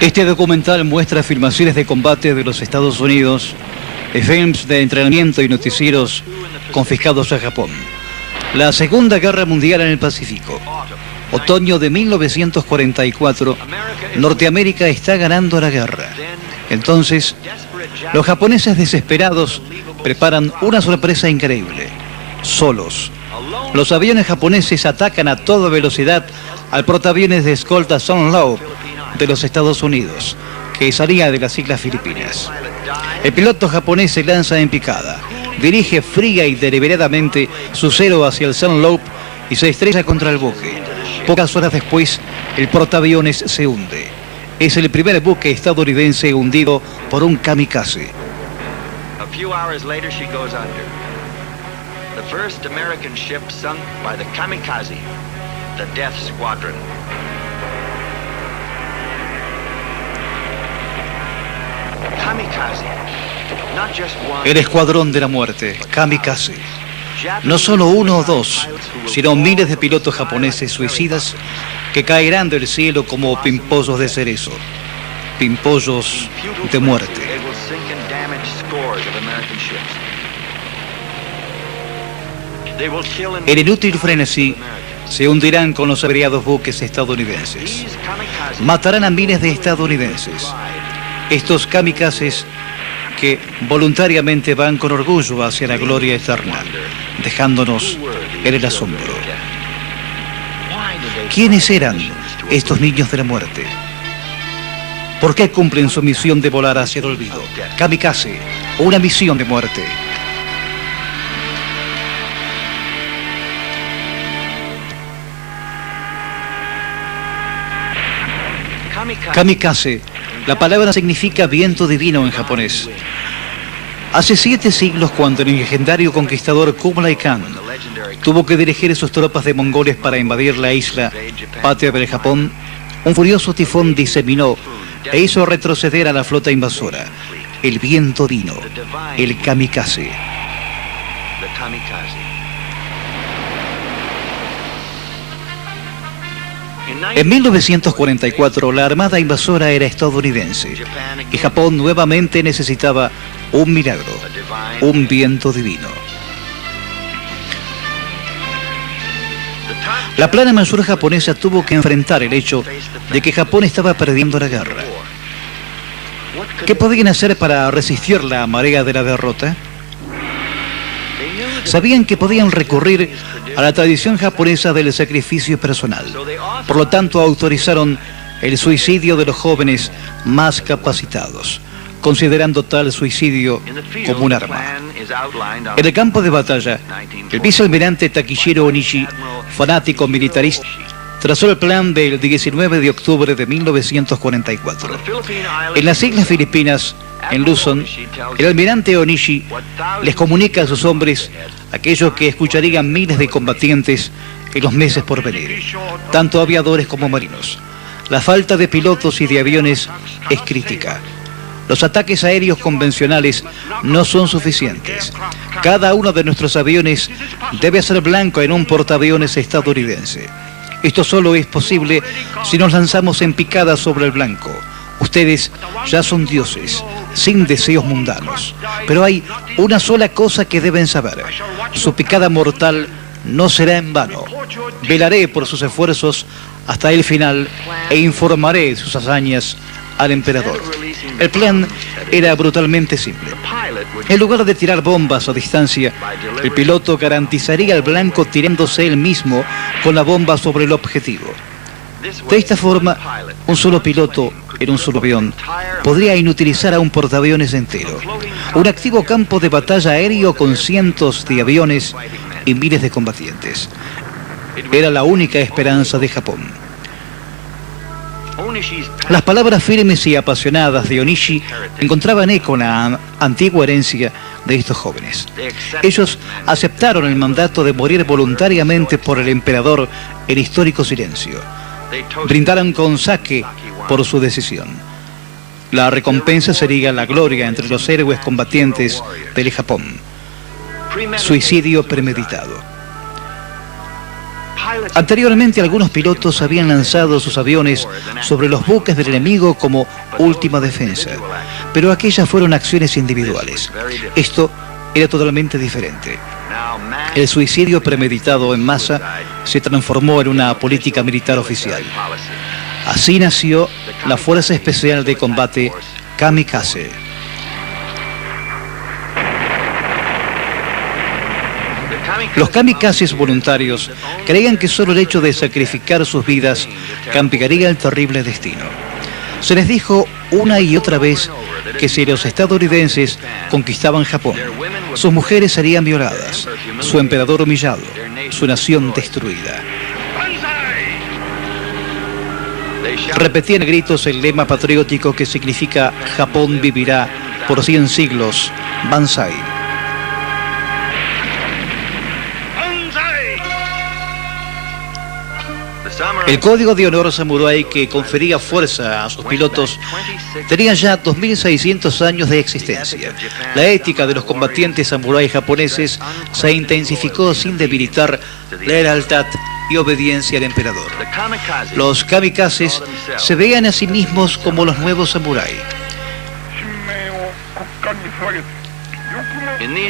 Este documental muestra filmaciones de combate de los Estados Unidos, films de entrenamiento y noticieros confiscados a Japón. La Segunda Guerra Mundial en el Pacífico. Otoño de 1944, Norteamérica está ganando la guerra. Entonces, los japoneses desesperados preparan una sorpresa increíble. Solos. Los aviones japoneses atacan a toda velocidad al portaaviones de escolta Sunlow de los Estados Unidos, que salía de las Islas Filipinas. El piloto japonés se lanza en picada, dirige fría y deliberadamente su cero hacia el Sunlow y se estrella contra el buque. Pocas horas después, el portaaviones se hunde. Es el primer buque estadounidense hundido por un kamikaze. A few hours later she goes under. The first American ship sunk by the kamikaze, the Death Squadron. Kamikaze. Not just one. El escuadrón de la muerte, kamikaze. No solo uno o dos, sino miles de pilotos japoneses suicidas que caerán del cielo como pimpollos de cerezo, pimpollos de muerte. En inútil frenesí se hundirán con los averiados buques estadounidenses. Matarán a miles de estadounidenses. Estos kamikazes que voluntariamente van con orgullo hacia la gloria eterna, dejándonos en el asombro. ¿Quiénes eran estos niños de la muerte? ¿Por qué cumplen su misión de volar hacia el olvido? Kamikaze, una misión de muerte. Kamikaze, la palabra significa viento divino en japonés. Hace 7 siglos, cuando el legendario conquistador Kublai Khan tuvo que dirigir sus tropas de mongoles para invadir la isla patria del Japón, un furioso tifón diseminó e hizo retroceder a la flota invasora. El viento vino, el kamikaze. En 1944, la armada invasora era estadounidense y Japón nuevamente necesitaba un milagro, un viento divino. La plana mayor japonesa tuvo que enfrentar el hecho de que Japón estaba perdiendo la guerra. ¿Qué podían hacer para resistir la marea de la derrota? Sabían que podían recurrir a la tradición japonesa del sacrificio personal. Por lo tanto, autorizaron el suicidio de los jóvenes más capacitados, considerando tal suicidio como un arma. En el campo de batalla, el vicealmirante Takeshiro Onishi, fanático militarista, trazó el plan del 19 de octubre de 1944. En las Islas Filipinas, en Luzon, el almirante Onishi les comunica a sus hombres aquello que escucharían miles de combatientes en los meses por venir, tanto aviadores como marinos. La falta de pilotos y de aviones es crítica. Los ataques aéreos convencionales no son suficientes. Cada uno de nuestros aviones debe ser blanco en un portaaviones estadounidense. Esto solo es posible si nos lanzamos en picada sobre el blanco. Ustedes ya son dioses, sin deseos mundanos. Pero hay una sola cosa que deben saber. Su picada mortal no será en vano. Velaré por sus esfuerzos hasta el final e informaré de sus hazañas al emperador. El plan era brutalmente simple. En lugar de tirar bombas a distancia, el piloto garantizaría al blanco tirándose él mismo con la bomba sobre el objetivo. De esta forma, un solo piloto en un solo avión podría inutilizar a un portaaviones entero. Un activo campo de batalla aéreo con cientos de aviones y miles de combatientes. Era la única esperanza de Japón. Las palabras firmes y apasionadas de Onishi encontraban eco en la antigua herencia de estos jóvenes. Ellos aceptaron el mandato de morir voluntariamente por el emperador en histórico silencio. Brindaron con sake por su decisión. La recompensa sería la gloria entre los héroes combatientes del Japón. Suicidio premeditado. Anteriormente, algunos pilotos habían lanzado sus aviones sobre los buques del enemigo como última defensa, pero aquellas fueron acciones individuales. Esto era totalmente diferente. El suicidio premeditado en masa se transformó en una política militar oficial. Así nació la Fuerza Especial de Combate Kamikaze. Los kamikazes voluntarios creían que solo el hecho de sacrificar sus vidas cambiaría el terrible destino. Se les dijo una y otra vez que si los estadounidenses conquistaban Japón, sus mujeres serían violadas, su emperador humillado, su nación destruida. Repetían a gritos el lema patriótico que significa Japón vivirá por 100 siglos, Banzai. El código de honor samurái que confería fuerza a sus pilotos tenía ya 2600 años de existencia. La ética de los combatientes samuráis japoneses se intensificó sin debilitar la lealtad y obediencia al emperador. Los kamikazes se veían a sí mismos como los nuevos samuráis.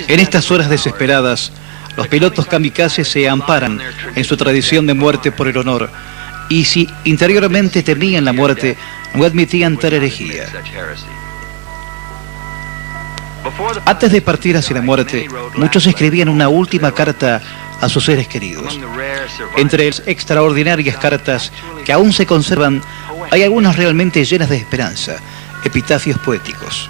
En estas horas desesperadas, los pilotos kamikazes se amparan en su tradición de muerte por el honor, y si interiormente temían la muerte, no admitían tal herejía. Antes de partir hacia la muerte, muchos escribían una última carta a sus seres queridos. Entre las extraordinarias cartas que aún se conservan, hay algunas realmente llenas de esperanza, epitafios poéticos.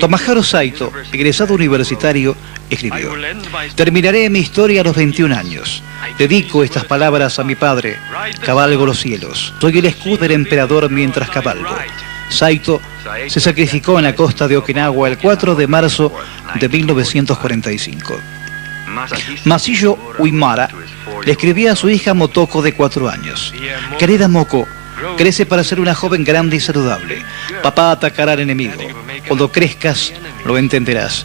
Tomohiro Saito, egresado universitario, escribió: terminaré mi historia a los 21 años. Dedico estas palabras a mi padre. Cabalgo los cielos. Soy el escudo del emperador mientras cabalgo. Saito se sacrificó en la costa de Okinawa el 4 de marzo de 1945. Masayo Uemura le escribía a su hija Motoko de 4 años: querida Moko, crece para ser una joven grande y saludable. Papá atacará al enemigo. Cuando crezcas, lo entenderás.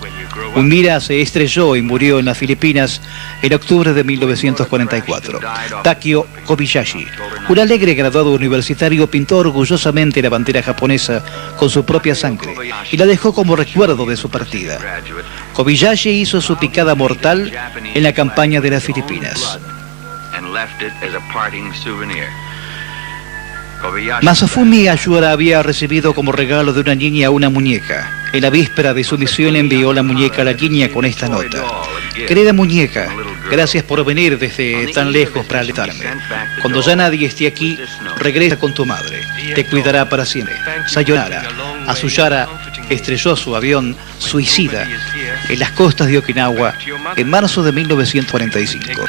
Uemura se estrelló y murió en las Filipinas en octubre de 1944. Takio Kobayashi, un alegre graduado universitario, pintó orgullosamente la bandera japonesa con su propia sangre y la dejó como recuerdo de su partida. Kobayashi hizo su picada mortal en la campaña de las Filipinas. Masafumi Ayura había recibido como regalo de una niña una muñeca. En la víspera de su misión envió la muñeca a la niña con esta nota: querida muñeca, gracias por venir desde tan lejos para alertarme. Cuando ya nadie esté aquí, regresa con tu madre. Te cuidará para siempre. Sayonara. Asuyara estrelló su avión suicida en las costas de Okinawa en marzo de 1945.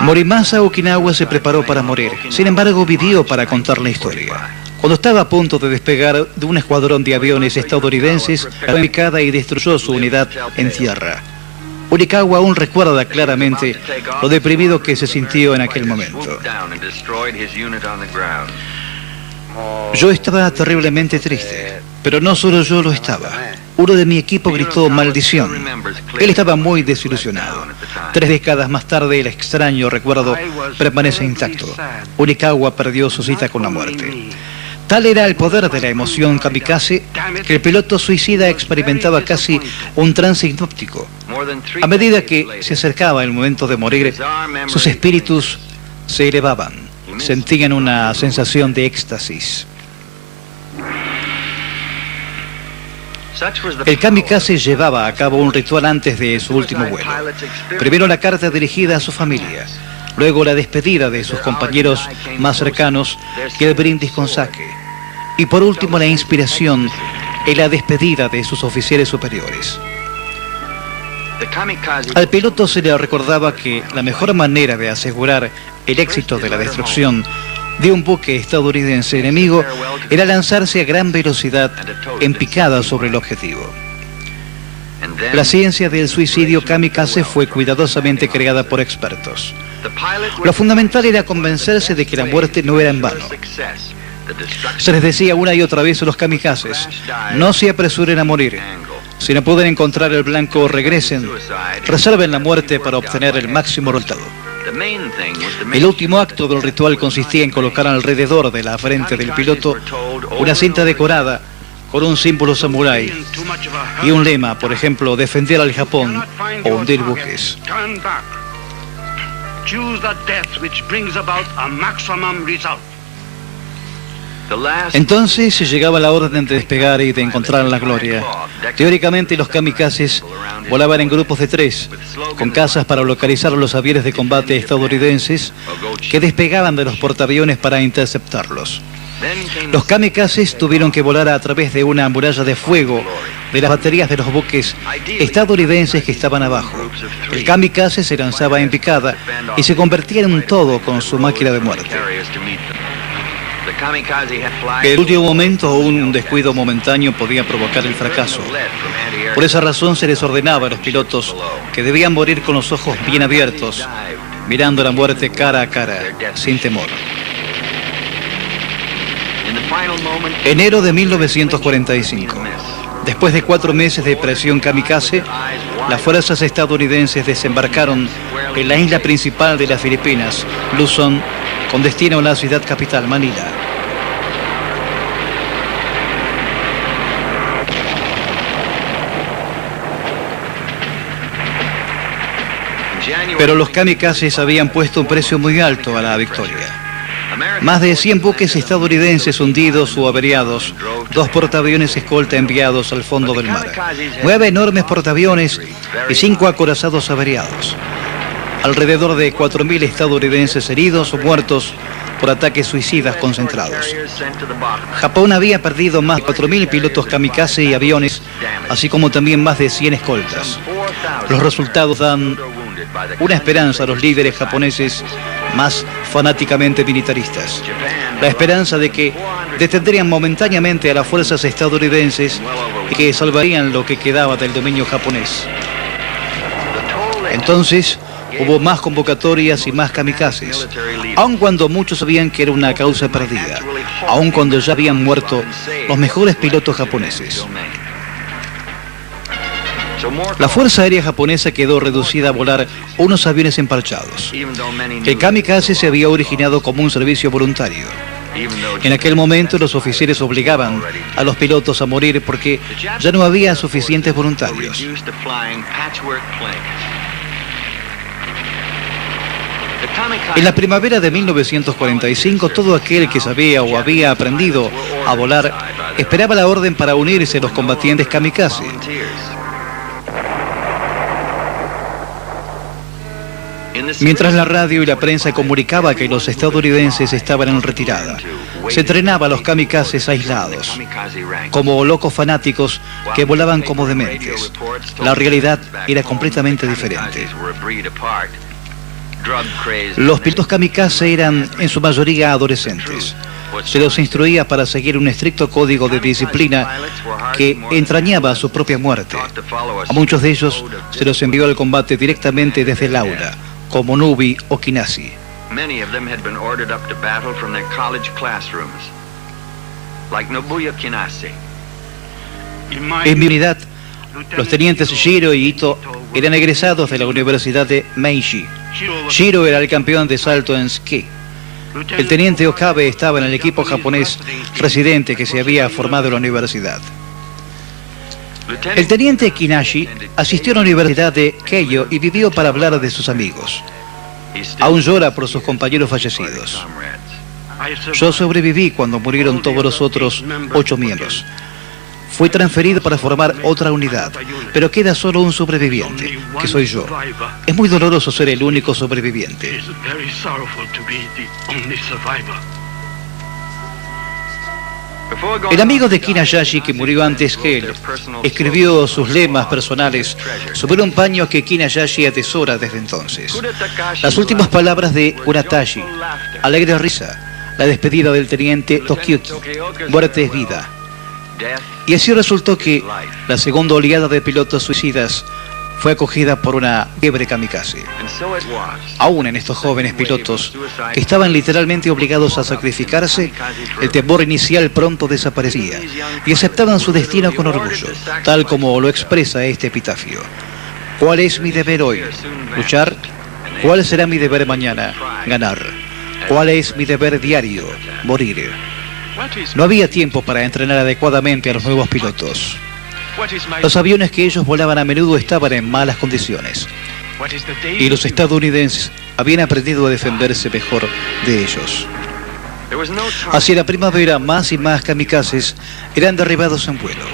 Morimasa Okinawa se preparó para morir. Sin embargo, vivió para contar la historia. Cuando estaba a punto de despegar de un escuadrón de aviones estadounidenses, fue picada y destruyó su unidad en tierra. Urikawa aún recuerda claramente lo deprimido que se sintió en aquel momento. Yo estaba terriblemente triste, pero no solo yo lo estaba. Uno de mi equipo gritó maldición. Él estaba muy desilusionado. 3 décadas más tarde, el extraño recuerdo permanece intacto. Urikawa perdió su cita con la muerte. Tal era el poder de la emoción kamikaze que el piloto suicida experimentaba casi un trance hipnótico. A medida que se acercaba el momento de morir, sus espíritus se elevaban, sentían una sensación de éxtasis. El kamikaze llevaba a cabo un ritual antes de su último vuelo. Primero la carta dirigida a su familia, luego la despedida de sus compañeros más cercanos y el brindis con sake, y por último la inspiración y la despedida de sus oficiales superiores. Al piloto se le recordaba que la mejor manera de asegurar el éxito de la destrucción de un buque estadounidense enemigo era lanzarse a gran velocidad en picada sobre el objetivo. La ciencia del suicidio kamikaze fue cuidadosamente creada por expertos. Lo fundamental era convencerse de que la muerte no era en vano. Se les decía una y otra vez a los kamikazes: no se apresuren a morir. Si no pueden encontrar el blanco, regresen. Reserven la muerte para obtener el máximo resultado. El último acto del ritual consistía en colocar alrededor de la frente del piloto una cinta decorada con un símbolo samurái y un lema, por ejemplo, defender al Japón o hundir buques. Entonces se llegaba la orden de despegar y de encontrar la gloria. Teóricamente los kamikazes volaban en grupos de 3, con cazas para localizar los aviones de combate estadounidenses que despegaban de los portaaviones para interceptarlos. Los kamikazes tuvieron que volar a través de una muralla de fuego de las baterías de los buques estadounidenses que estaban abajo. El kamikaze se lanzaba en picada y se convertía en un todo con su máquina de muerte. En el último momento, un descuido momentáneo podía provocar el fracaso. Por esa razón se les ordenaba a los pilotos que debían morir con los ojos bien abiertos, mirando la muerte cara a cara, sin temor. Enero de 1945. Después de 4 meses de presión kamikaze, las fuerzas estadounidenses desembarcaron en la isla principal de las Filipinas, Luzon, con destino a la ciudad capital, Manila. Pero los kamikazes habían puesto un precio muy alto a la victoria. Más de 100 buques estadounidenses hundidos o averiados, 2 portaaviones escolta enviados al fondo del mar, 9 enormes portaaviones y 5 acorazados averiados. Alrededor de 4.000 estadounidenses heridos o muertos por ataques suicidas concentrados. Japón había perdido más de 4.000 pilotos kamikaze y aviones, así como también más de 100 escoltas. Los resultados dan una esperanza a los líderes japoneses más fanáticamente militaristas. La esperanza de que detendrían momentáneamente a las fuerzas estadounidenses y que salvarían lo que quedaba del dominio japonés. Entonces, hubo más convocatorias y más kamikazes, aun cuando muchos sabían que era una causa perdida, aun cuando ya habían muerto los mejores pilotos japoneses. La Fuerza Aérea Japonesa quedó reducida a volar unos aviones empalchados. El kamikaze se había originado como un servicio voluntario. En aquel momento los oficiales obligaban a los pilotos a morir porque ya no había suficientes voluntarios. En la primavera de 1945, todo aquel que sabía o había aprendido a volar esperaba la orden para unirse a los combatientes kamikaze. Mientras la radio y la prensa comunicaba que los estadounidenses estaban en retirada, se entrenaba a los kamikazes aislados, como locos fanáticos que volaban como dementes. La realidad era completamente diferente. Los pilotos kamikaze eran en su mayoría adolescentes. Se los instruía para seguir un estricto código de disciplina que entrañaba su propia muerte. A muchos de ellos se los envió al combate directamente desde el aula, como Nubi o Kinasi. En mi unidad, los tenientes Shiro y Ito eran egresados de la Universidad de Meiji. Shiro era el campeón de salto en esquí. El teniente Okabe estaba en el equipo japonés residente que se había formado en la universidad. El teniente Kinashi asistió a la Universidad de Keio y vivió para hablar de sus amigos. Aún llora por sus compañeros fallecidos. Yo sobreviví cuando murieron todos los otros 8 miembros. Fui transferido para formar otra unidad, pero queda solo un sobreviviente, que soy yo. Es muy doloroso ser el único sobreviviente. El amigo de Kinayashi, que murió antes que él, escribió sus lemas personales sobre un paño que Kinayashi atesora desde entonces. Las últimas palabras de Unatashi: alegre risa, la despedida del teniente Tokiyuki, muerte es vida. Y así resultó que la segunda oleada de pilotos suicidas fue acogida por una fiebre kamikaze. Aún en estos jóvenes pilotos, que estaban literalmente obligados a sacrificarse, el temor inicial pronto desaparecía y aceptaban su destino con orgullo, tal como lo expresa este epitafio. ¿Cuál es mi deber hoy? Luchar. ¿Cuál será mi deber mañana? Ganar. ¿Cuál es mi deber diario? Morir. No había tiempo para entrenar adecuadamente a los nuevos pilotos. Los aviones que ellos volaban a menudo estaban en malas condiciones y los estadounidenses habían aprendido a defenderse mejor de ellos. Hacia la primavera, más y más kamikazes eran derribados en vuelo,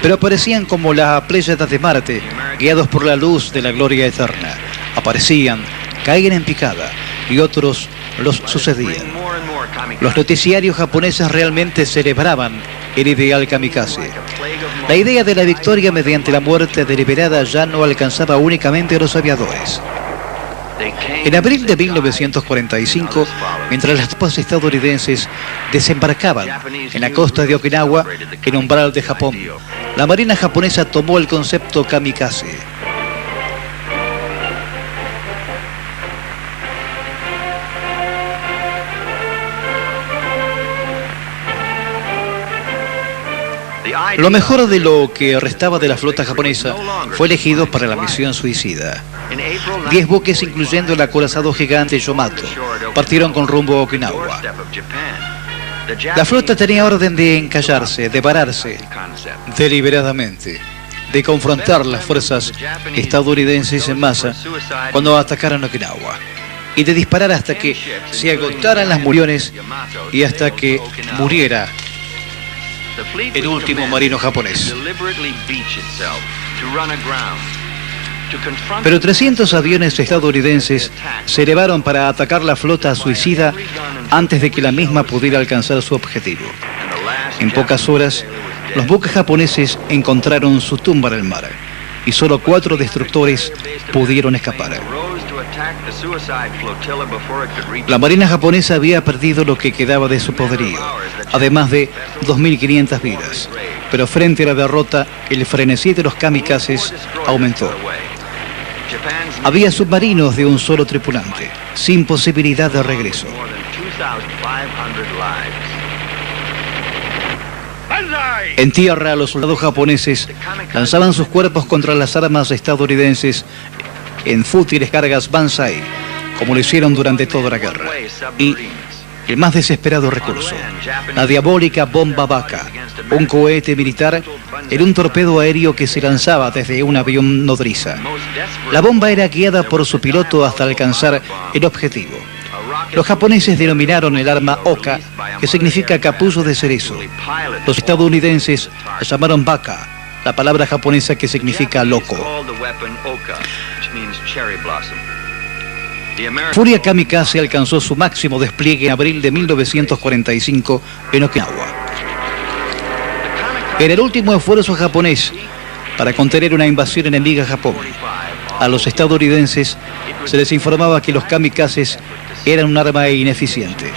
pero aparecían como la Pléyada de Marte, guiados por la luz de la gloria eterna. Aparecían, caían en picada y otros los sucedían. Los noticiarios japoneses realmente celebraban el ideal kamikaze. La idea de la victoria mediante la muerte deliberada ya no alcanzaba únicamente a los aviadores. En abril de 1945, mientras las tropas estadounidenses desembarcaban en la costa de Okinawa, en umbral de Japón, la marina japonesa tomó el concepto kamikaze. Lo mejor de lo que restaba de la flota japonesa fue elegido para la misión suicida. 10 buques, incluyendo el acorazado gigante Yamato, partieron con rumbo a Okinawa. La flota tenía orden de encallarse, de pararse deliberadamente, de confrontar las fuerzas estadounidenses en masa cuando atacaran Okinawa y de disparar hasta que se agotaran las municiones y hasta que muriera el último marino japonés. Pero 300 aviones estadounidenses se elevaron para atacar la flota suicida antes de que la misma pudiera alcanzar su objetivo. En pocas horas, los buques japoneses encontraron su tumba en el mar y solo 4 destructores pudieron escapar. La marina japonesa había perdido lo que quedaba de su poderío, además de 2.500 vidas. Pero frente a la derrota, el frenesí de los kamikazes aumentó. Había submarinos de un solo tripulante, sin posibilidad de regreso. En tierra, los soldados japoneses lanzaban sus cuerpos contra las armas estadounidenses en fútiles cargas Banzai, como lo hicieron durante toda la guerra. Y el más desesperado recurso, la diabólica bomba Baka, un cohete militar en un torpedo aéreo que se lanzaba desde un avión nodriza. La bomba era guiada por su piloto hasta alcanzar el objetivo. Los japoneses denominaron el arma Oka, que significa capullo de cerezo. Los estadounidenses la llamaron Baka, la palabra japonesa que significa loco. Furia kamikaze alcanzó su máximo despliegue en abril de 1945 en Okinawa. Era el último esfuerzo japonés para contener una invasión enemiga a Japón. A los estadounidenses se les informaba que los kamikazes eran un arma ineficiente.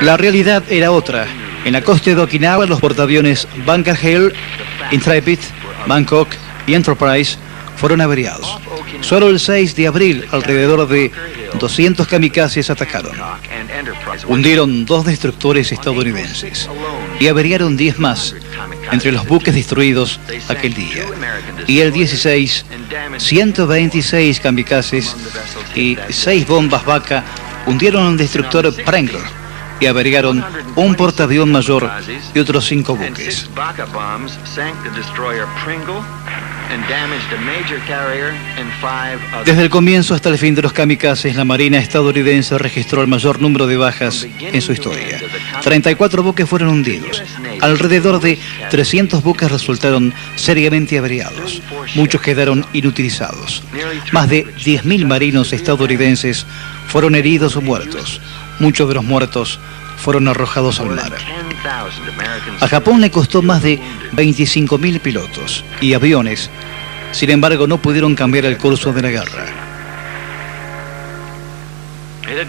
La realidad era otra. En la costa de Okinawa, los portaaviones Bunker Hill, Intrepid, Bangkok y Enterprise fueron averiados. Solo el 6 de abril, alrededor de 200 kamikazes atacaron. Hundieron 2 destructores estadounidenses y averiaron 10 más entre los buques destruidos aquel día. Y el 16, 126 kamikazes y 6 bombas Baka hundieron un destructor Pringle y averiaron un portaavión mayor y otros 5 buques. Desde el comienzo hasta el fin de los kamikazes, la Marina estadounidense registró el mayor número de bajas en su historia. 34 buques fueron hundidos. Alrededor de 300 buques resultaron seriamente averiados. Muchos quedaron inutilizados. Más de 10.000 marinos estadounidenses fueron heridos o muertos. Muchos de los muertos fueron arrojados al mar. A Japón le costó más de 25.000 pilotos y aviones. Sin embargo, no pudieron cambiar el curso de la guerra.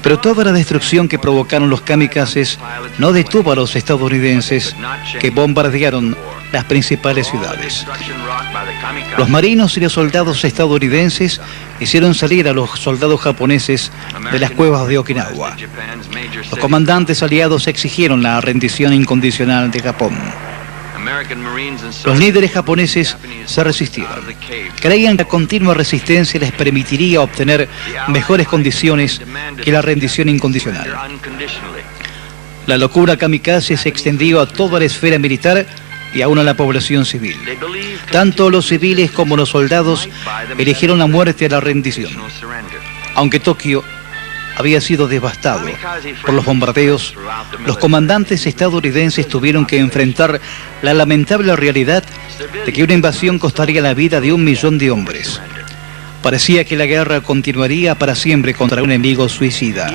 Pero toda la destrucción que provocaron los kamikazes no detuvo a los estadounidenses, que bombardearon las principales ciudades. Los marinos y los soldados estadounidenses hicieron salir a los soldados japoneses de las cuevas de Okinawa. Los comandantes aliados exigieron la rendición incondicional de Japón. Los líderes japoneses se resistieron. Creían que la continua resistencia les permitiría obtener mejores condiciones que la rendición incondicional. La locura kamikaze se extendió a toda la esfera militar y aún a la población civil. Tanto los civiles como los soldados eligieron la muerte a la rendición. Aunque Tokio había sido devastado por los bombardeos, los comandantes estadounidenses tuvieron que enfrentar la lamentable realidad de que una invasión costaría la vida de 1 millón de hombres. Parecía que la guerra continuaría para siempre contra un enemigo suicida.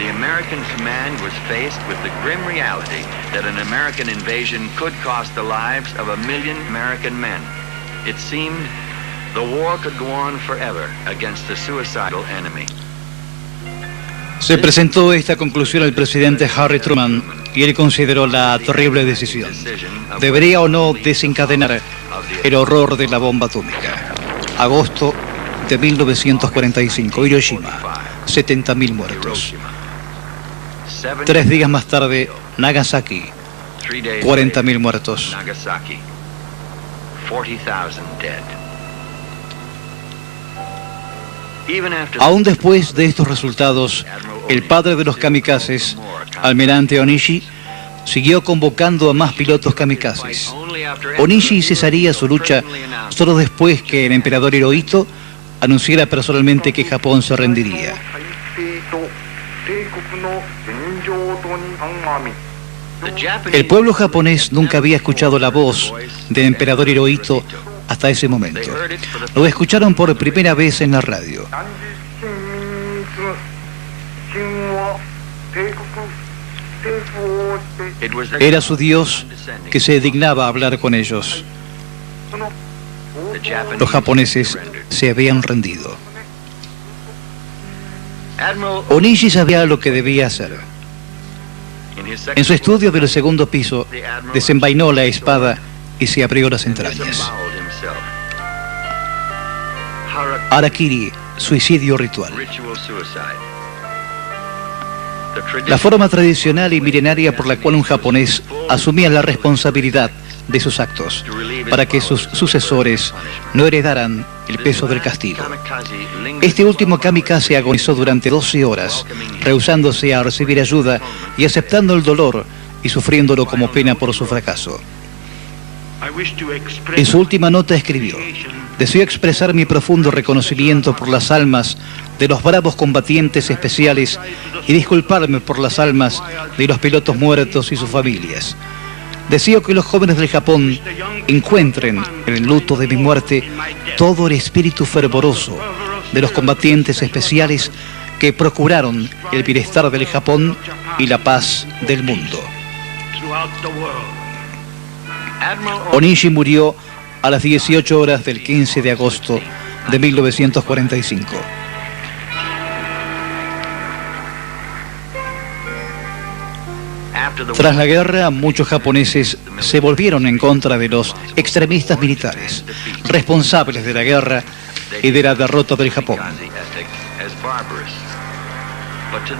The American command was faced with the grim reality that an American invasion could cost the lives of 1 million American men. It seemed the war could go on forever against the suicidal enemy. Se presentó esta conclusión al presidente Harry Truman y él consideró la terrible decisión. ¿Debería o no desencadenar el horror de la bomba atómica? Agosto de 1945, Hiroshima, 70.000 muertos. 3 días más tarde, Nagasaki, 40.000 muertos. Aún después de estos resultados, el padre de los kamikazes, almirante Onishi, siguió convocando a más pilotos kamikazes. Onishi cesaría su lucha solo después que el emperador Hirohito anunciara personalmente que Japón se rendiría. El pueblo japonés nunca había escuchado la voz del emperador Hirohito hasta ese momento. Lo escucharon por primera vez en la radio. Era su Dios que se dignaba hablar con ellos. Los japoneses se habían rendido. Onishi sabía lo que debía hacer. En su estudio del segundo piso, desenvainó la espada y se abrió las entrañas. Harakiri, suicidio ritual. La forma tradicional y milenaria por la cual un japonés asumía la responsabilidad de sus actos, para que sus sucesores no heredaran el peso del castigo. Este último kamikaze agonizó durante 12 horas, rehusándose a recibir ayuda y aceptando el dolor y sufriéndolo como pena por su fracaso. En su última nota escribió: deseo expresar mi profundo reconocimiento por las almas de los bravos combatientes especiales y disculparme por las almas de los pilotos muertos y sus familias. Deseo que los jóvenes del Japón encuentren en el luto de mi muerte todo el espíritu fervoroso de los combatientes especiales que procuraron el bienestar del Japón y la paz del mundo. Onishi murió a las 18 horas del 15 de agosto de 1945. Tras la guerra, muchos japoneses se volvieron en contra de los extremistas militares, responsables de la guerra y de la derrota del Japón.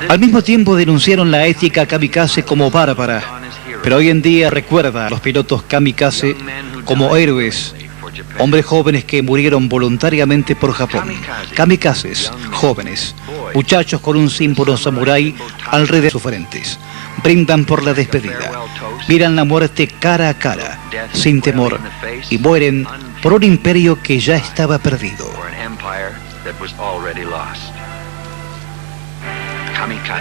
Al mismo tiempo denunciaron la ética kamikaze como bárbara, pero hoy en día recuerda a los pilotos kamikaze como héroes, hombres jóvenes que murieron voluntariamente por Japón. Kamikazes, jóvenes, muchachos con un símbolo samurái alrededor de sus frentes. Brindan por la despedida, miran la muerte cara a cara, sin temor, y mueren por un imperio que ya estaba perdido.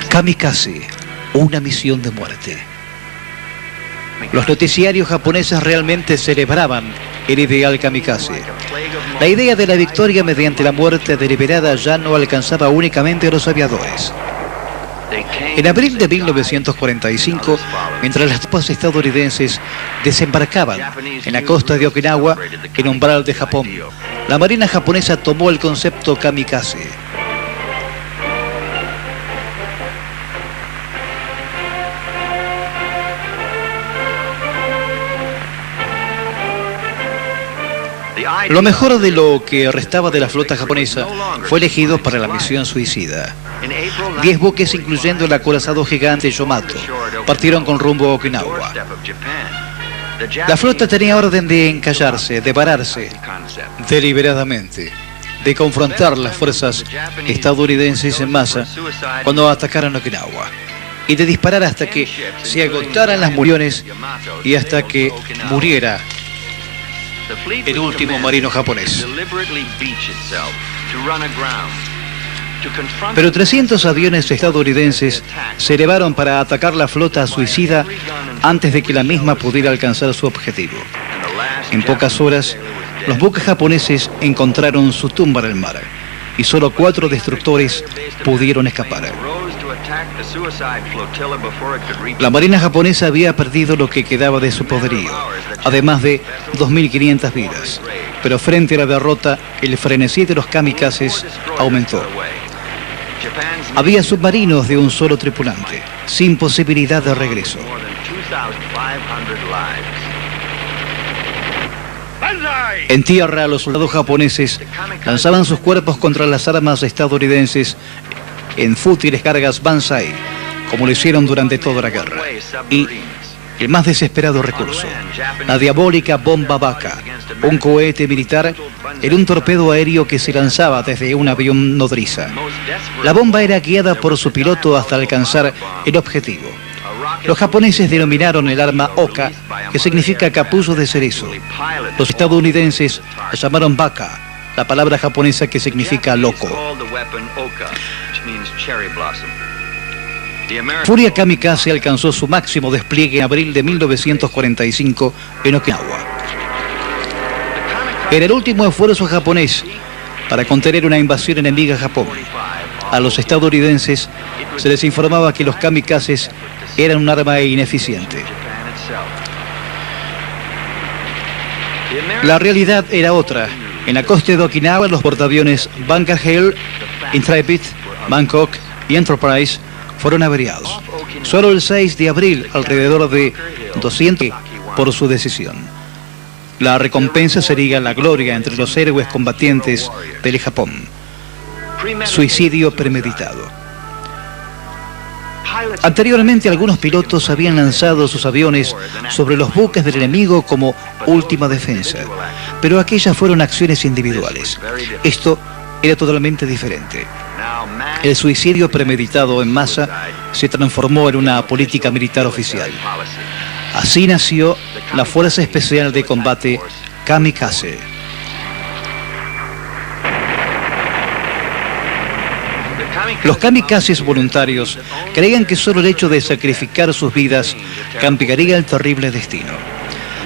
Kamikaze, una misión de muerte. Los noticiarios japoneses realmente celebraban el ideal kamikaze. La idea de la victoria mediante la muerte deliberada ya no alcanzaba únicamente a los aviadores. En abril de 1945, mientras las tropas estadounidenses desembarcaban en la costa de Okinawa, en umbral de Japón, la marina japonesa tomó el concepto kamikaze. Lo mejor de lo que restaba de la flota japonesa fue elegido para la misión suicida. 10 buques, incluyendo el acorazado gigante Yamato, partieron con rumbo a Okinawa. La flota tenía orden de encallarse, de pararse deliberadamente, de confrontar las fuerzas estadounidenses en masa cuando atacaran Okinawa, y de disparar hasta que se agotaran las municiones y hasta que muriera el último marino japonés. Pero 300 aviones estadounidenses se elevaron para atacar la flota suicida antes de que la misma pudiera alcanzar su objetivo. En pocas horas, los buques japoneses encontraron su tumba en el mar y solo 4 destructores pudieron escapar. La marina japonesa había perdido lo que quedaba de su poderío, además de 2.500 vidas. Pero frente a la derrota, el frenesí de los kamikazes aumentó. Había submarinos de un solo tripulante, sin posibilidad de regreso. En tierra, los soldados japoneses lanzaban sus cuerpos contra las armas estadounidenses en fútiles cargas Banzai, como lo hicieron durante toda la guerra. Y el más desesperado recurso, la diabólica bomba Baka, un cohete militar en un torpedo aéreo que se lanzaba desde un avión nodriza. La bomba era guiada por su piloto hasta alcanzar el objetivo. Los japoneses denominaron el arma Oka, que significa capullo de cerezo. Los estadounidenses la llamaron Baka, la palabra japonesa que significa loco. Furia kamikaze alcanzó su máximo despliegue en abril de 1945 en Okinawa. Era el último esfuerzo japonés para contener una invasión enemiga a Japón. A los estadounidenses se les informaba que los kamikazes eran un arma ineficiente. La realidad era otra. En la costa de Okinawa, los portaaviones Bunker Hill, Intrepid, Bangkok y Enterprise fueron averiados. Solo el 6 de abril, alrededor de 200 por su decisión. La recompensa sería la gloria entre los héroes combatientes del Japón. Suicidio premeditado. Anteriormente, algunos pilotos habían lanzado sus aviones sobre los buques del enemigo como última defensa, pero aquellas fueron acciones individuales. Esto era totalmente diferente. El suicidio premeditado en masa se transformó en una política militar oficial. Así nació la Fuerza Especial de Combate Kamikaze. Los kamikazes voluntarios creían que solo el hecho de sacrificar sus vidas cambiaría el terrible destino.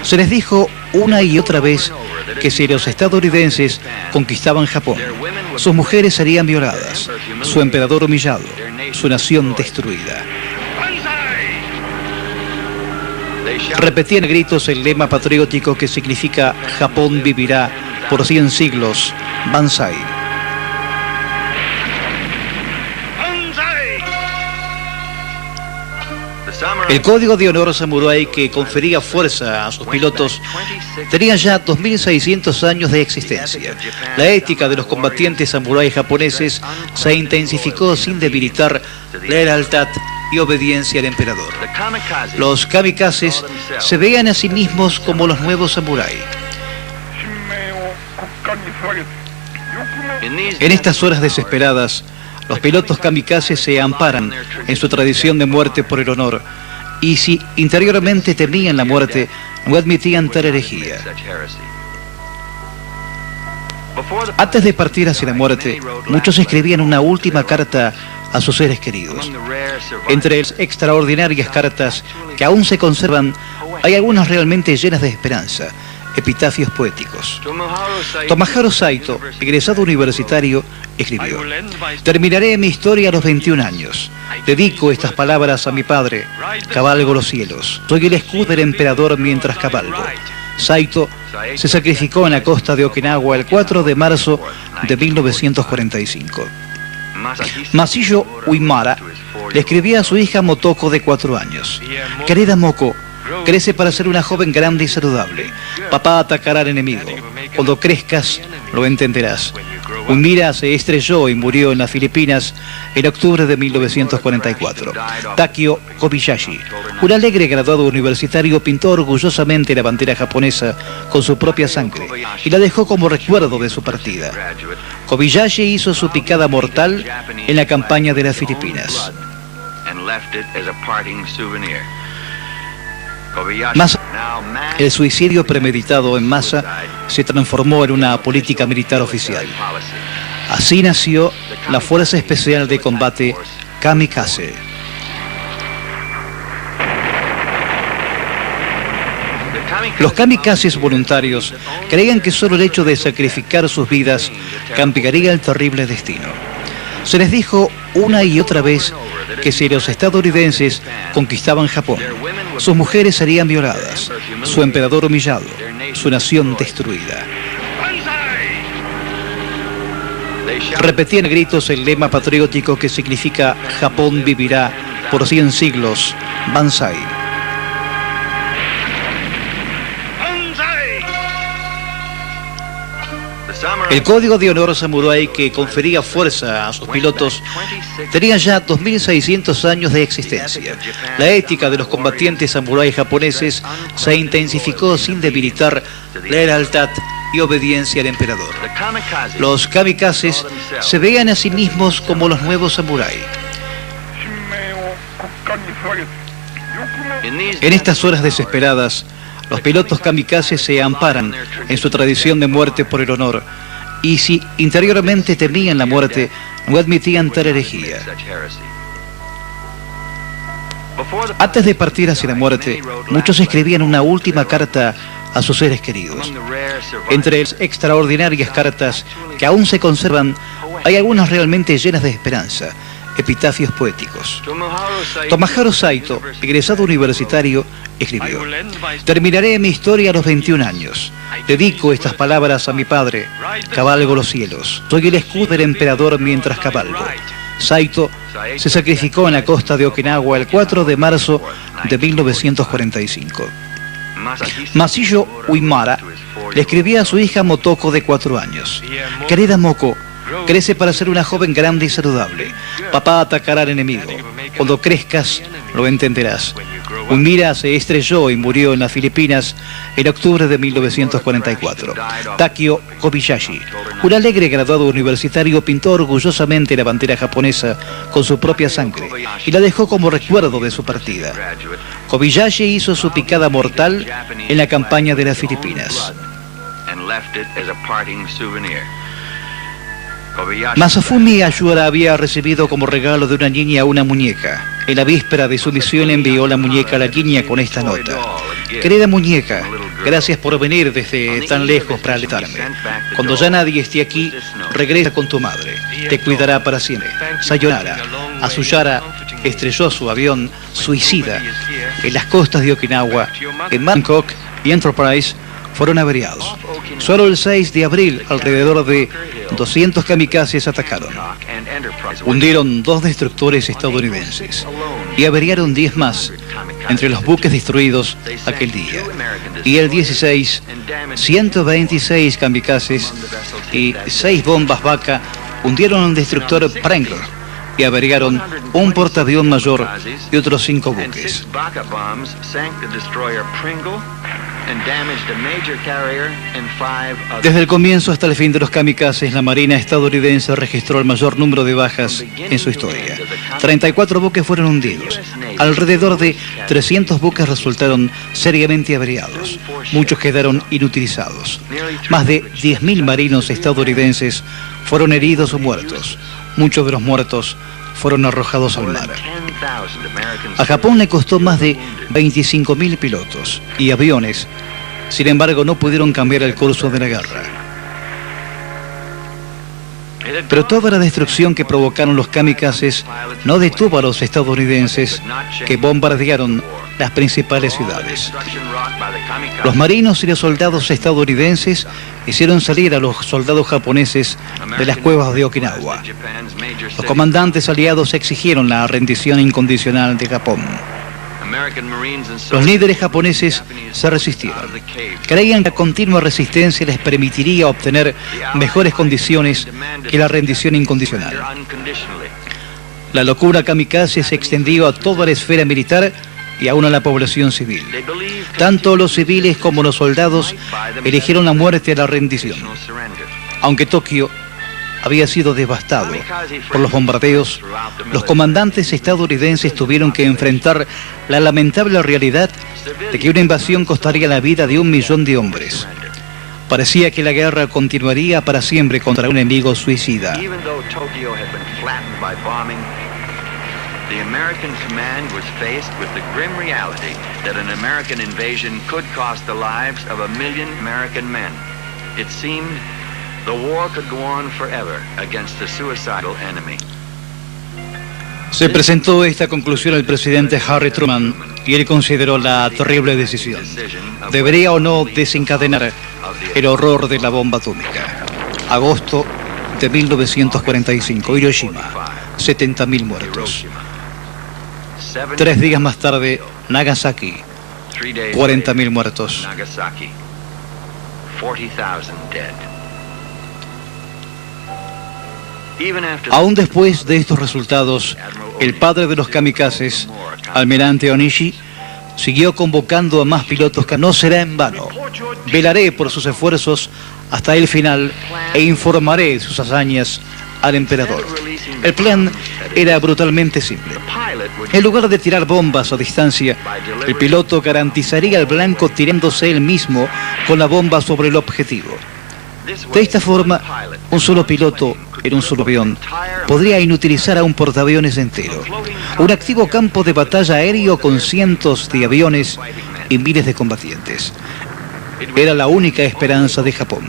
Se les dijo una y otra vez que si los estadounidenses conquistaban Japón, sus mujeres serían violadas, su emperador humillado, su nación destruida. Repetían a gritos el lema patriótico que significa Japón vivirá por 100 siglos, Banzai. El código de honor samurái que confería fuerza a sus pilotos tenía ya 2600 años de existencia. La ética de los combatientes samuráis japoneses se intensificó sin debilitar la lealtad y obediencia al emperador. Los kamikazes se veían a sí mismos como los nuevos samuráis. En estas horas desesperadas, los pilotos kamikazes se amparan en su tradición de muerte por el honor, y si interiormente temían la muerte, no admitían tal herejía. Antes de partir hacia la muerte, muchos escribían una última carta a sus seres queridos. Entre las extraordinarias cartas que aún se conservan, hay algunas realmente llenas de esperanza, epitafios poéticos. Tomohiro Saito, egresado universitario, escribió: terminaré mi historia a los 21 años. Dedico estas palabras a mi padre. Cabalgo los cielos. Soy el escudo del emperador mientras cabalgo. Saito se sacrificó en la costa de Okinawa el 4 de marzo de 1945. Masayo Uemura le escribía a su hija Motoko de 4 años: querida Moko, Crece para ser una joven grande y saludable. Papá atacará al enemigo. Cuando crezcas, lo entenderás. Un Mira se estrelló y murió en las Filipinas en octubre de 1944. Takio Kobayashi, un alegre graduado universitario, pintó orgullosamente la bandera japonesa con su propia sangre y la dejó como recuerdo de su partida. Kobayashi hizo su picada mortal en la campaña de las Filipinas. Más, el suicidio premeditado en masa se transformó en una política militar oficial. Así nació la Fuerza Especial de Combate Kamikaze. Los kamikazes voluntarios creían que solo el hecho de sacrificar sus vidas cambiaría el terrible destino. Se les dijo una y otra vez que si los estadounidenses conquistaban Japón, sus mujeres serían violadas, su emperador humillado, su nación destruida. Repetían a gritos el lema patriótico que significa Japón vivirá por 100 siglos, Banzai. El código de honor samurái que confería fuerza a sus pilotos tenía ya 2600 años de existencia. La ética de los combatientes samuráis japoneses se intensificó sin debilitar la lealtad y obediencia al emperador. Los kamikazes se veían a sí mismos como los nuevos samuráis. En estas horas desesperadas, los pilotos kamikazes se amparan en su tradición de muerte por el honor, y si interiormente temían la muerte, no admitían tal herejía. Antes de partir hacia la muerte, muchos escribían una última carta a sus seres queridos. Entre las extraordinarias cartas que aún se conservan, hay algunas realmente llenas de esperanza, epitafios poéticos. Tomohiro Saito, egresado universitario, escribió: terminaré mi historia a los 21 años. Dedico estas palabras a mi padre. Cabalgo los cielos. Soy el escudo del emperador mientras cabalgo. Saito se sacrificó en la costa de Okinawa el 4 de marzo de 1945. Masayo Uemura le escribía a su hija Motoko de 4 años: querida Moko, crece para ser una joven grande y saludable. Papá atacará al enemigo. Cuando crezcas, lo entenderás. Un Mira se estrelló y murió en las Filipinas en octubre de 1944. Takio Kobayashi, un alegre graduado universitario, pintó orgullosamente la bandera japonesa con su propia sangre y la dejó como recuerdo de su partida. Kobayashi hizo su picada mortal en la campaña de las Filipinas. Masafumi Ayura había recibido como regalo de una niña una muñeca. En la víspera de su misión envió la muñeca a la niña con esta nota: querida muñeca, gracias por venir desde tan lejos para alertarme. Cuando ya nadie esté aquí, regresa con tu madre. Te cuidará para siempre. Sayonara. Asuyara estrelló su avión suicida en las costas de Okinawa, en Bangkok y Enterprise fueron averiados. Solo el 6 de abril, alrededor de 200 kamikazes atacaron. Hundieron 2 destructores estadounidenses y averiaron 10 más entre los buques destruidos aquel día. Y el 16, 126 kamikazes y 6 bombas Baka hundieron el destructor Pringle y averiaron un portaavión mayor y otros 5 buques. Desde el comienzo hasta el fin de los kamikazes, la Marina estadounidense registró el mayor número de bajas en su historia. 34 buques fueron hundidos. Alrededor de 300 buques resultaron seriamente averiados. Muchos quedaron inutilizados. Más de 10.000 marinos estadounidenses fueron heridos o muertos. Muchos de los muertos fueron arrojados al mar. A Japón le costó más de 25.000 pilotos y aviones. Sin embargo, no pudieron cambiar el curso de la guerra. Pero toda la destrucción que provocaron los kamikazes no detuvo a los estadounidenses, que bombardearon las principales ciudades. Los marinos y los soldados estadounidenses hicieron salir a los soldados japoneses de las cuevas de Okinawa. Los comandantes aliados exigieron la rendición incondicional de Japón. Los líderes japoneses se resistieron. Creían que la continua resistencia les permitiría obtener mejores condiciones que la rendición incondicional. La locura kamikaze se extendió a toda la esfera militar y aún a la población civil. Tanto los civiles como los soldados eligieron la muerte a la rendición. Aunque Tokio había sido devastado por los bombardeos, los comandantes estadounidenses tuvieron que enfrentar la lamentable realidad de que una invasión costaría la vida de 1 millón de hombres. Parecía que la guerra continuaría para siempre contra un enemigo suicida. The American command was faced with the grim reality that an American invasion could cost the lives of 1 million American men. It seemed the war could go on forever against a suicidal enemy. Se presentó esta conclusión al presidente Harry Truman y él consideró la terrible decisión. ¿Debería o no desencadenar el horror de la bomba atómica? Agosto de 1945, Hiroshima, 70.000 muertos. 3 días más tarde, Nagasaki, 40.000 muertos. Aún después de estos resultados, el padre de los kamikazes, almirante Onishi, siguió convocando a más pilotos que no será en vano. Velaré por sus esfuerzos hasta el final e informaré de sus hazañas al emperador. El plan era brutalmente simple. En lugar de tirar bombas a distancia, el piloto garantizaría al blanco tirándose él mismo con la bomba sobre el objetivo. De esta forma, un solo piloto en un solo avión podría inutilizar a un portaaviones entero. Un activo campo de batalla aéreo con cientos de aviones y miles de combatientes. Era la única esperanza de Japón.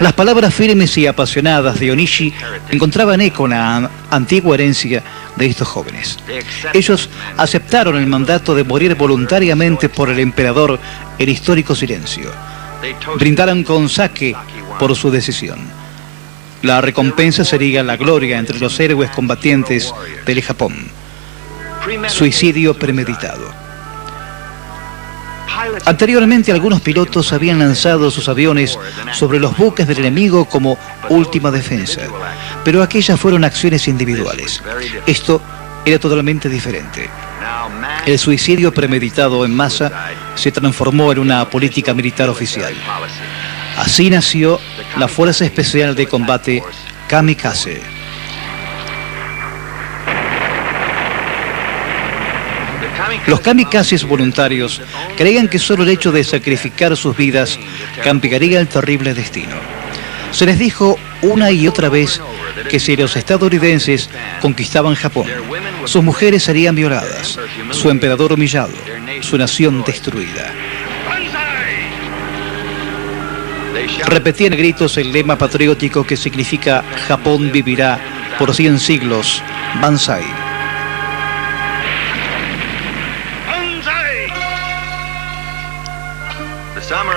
Las palabras firmes y apasionadas de Onishi encontraban eco en la antigua herencia de estos jóvenes. Ellos aceptaron el mandato de morir voluntariamente por el emperador en histórico silencio. Brindaron con sake por su decisión. La recompensa sería la gloria entre los héroes combatientes del Japón. Suicidio premeditado. Anteriormente, algunos pilotos habían lanzado sus aviones sobre los buques del enemigo como última defensa, pero aquellas fueron acciones individuales. Esto era totalmente diferente. El suicidio premeditado en masa se transformó en una política militar oficial. Así nació la Fuerza Especial de Combate Kamikaze. Los kamikazes voluntarios creían que solo el hecho de sacrificar sus vidas cambiaría el terrible destino. Se les dijo una y otra vez que si los estadounidenses conquistaban Japón, sus mujeres serían violadas, su emperador humillado, su nación destruida. Repetían a gritos el lema patriótico que significa Japón vivirá por 100 siglos, Banzai.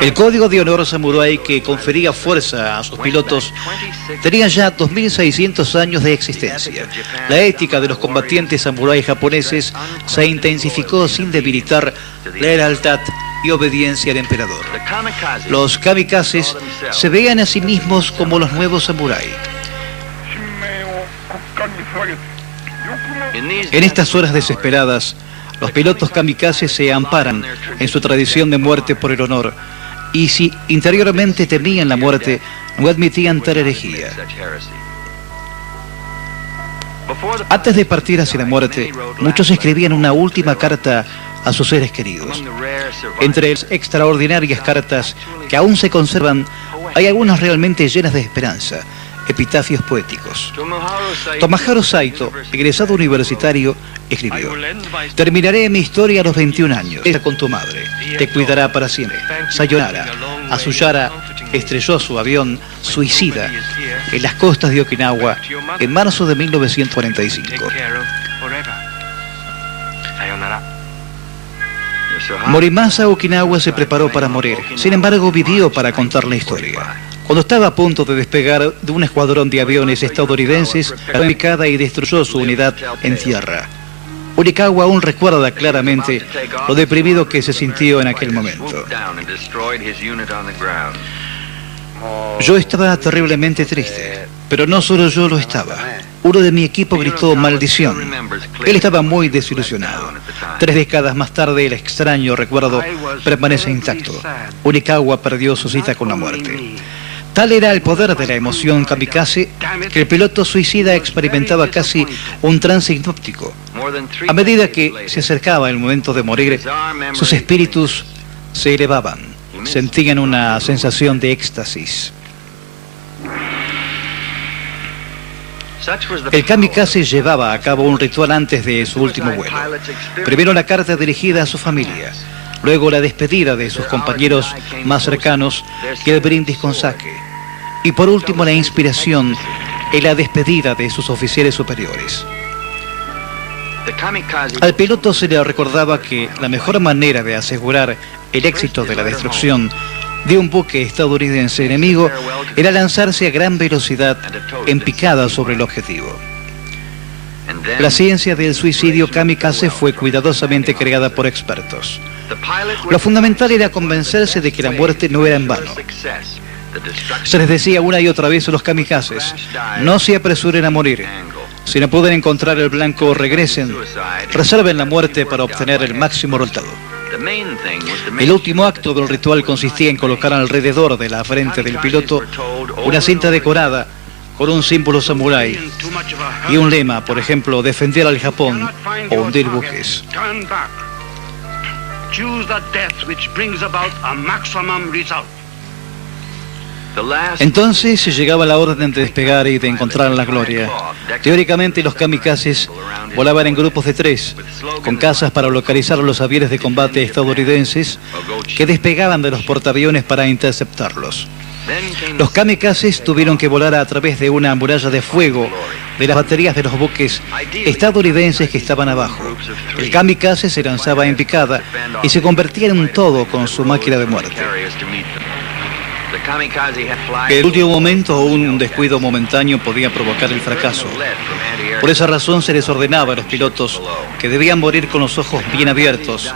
El código de honor samurái que confería fuerza a sus pilotos tenía ya 2.600 años de existencia. La ética de los combatientes samuráis japoneses se intensificó sin debilitar la lealtad y obediencia al emperador. Los kamikazes se veían a sí mismos como los nuevos samuráis. En estas horas desesperadas, los pilotos kamikazes se amparan en su tradición de muerte por el honor, y si interiormente temían la muerte, no admitían tal herejía. Antes de partir hacia la muerte, muchos escribían una última carta a sus seres queridos. Entre las extraordinarias cartas que aún se conservan, hay algunas realmente llenas de esperanza, epitafios poéticos. Tomohiro Saito, egresado universitario, escribió: terminaré mi historia a los 21 años. Esta con tu madre. Te cuidará para siempre. Sayonara. Asuyara estrelló su avión suicida en las costas de Okinawa en marzo de 1945. Morimasa Okinawa se preparó para morir. Sin embargo, vivió para contar la historia. Cuando estaba a punto de despegar de un escuadrón de aviones estadounidenses, fue picada y destruyó su unidad en tierra. Urikawa aún recuerda claramente lo deprimido que se sintió en aquel momento. Yo estaba terriblemente triste, pero no solo yo lo estaba. Uno de mi equipo gritó maldición. Él estaba muy desilusionado. 3 décadas más tarde, el extraño recuerdo permanece intacto. Urikawa perdió su cita con la muerte. Tal era el poder de la emoción kamikaze que el piloto suicida experimentaba casi un trance hipnótico. A medida que se acercaba el momento de morir, sus espíritus se elevaban, sentían una sensación de éxtasis. El kamikaze llevaba a cabo un ritual antes de su último vuelo. Primero la carta dirigida a su familia, luego la despedida de sus compañeros más cercanos y el brindis con sake. Y por último la inspiración en la despedida de sus oficiales superiores. Al piloto se le recordaba que la mejor manera de asegurar el éxito de la destrucción de un buque estadounidense enemigo era lanzarse a gran velocidad en picada sobre el objetivo. La ciencia del suicidio kamikaze fue cuidadosamente creada por expertos. Lo fundamental era convencerse de que la muerte no era en vano. Se les decía una y otra vez a los kamikazes: no se apresuren a morir. Si no pueden encontrar el blanco, regresen. Reserven la muerte para obtener el máximo resultado. El último acto del ritual consistía en colocar alrededor de la frente del piloto una cinta decorada con un símbolo samurái y un lema, por ejemplo, defender al Japón o hundir buques. Entonces llegaba la orden de despegar y de encontrar la gloria. Teóricamente los kamikazes volaban en grupos de 3, con cazas para localizar los aviones de combate estadounidenses que despegaban de los portaaviones para interceptarlos. Los kamikazes tuvieron que volar a través de una muralla de fuego de las baterías de los buques estadounidenses que estaban abajo. El kamikaze se lanzaba en picada y se convertía en un todo con su máquina de muerte. En el último momento, un descuido momentáneo podía provocar el fracaso. Por esa razón se les ordenaba a los pilotos que debían morir con los ojos bien abiertos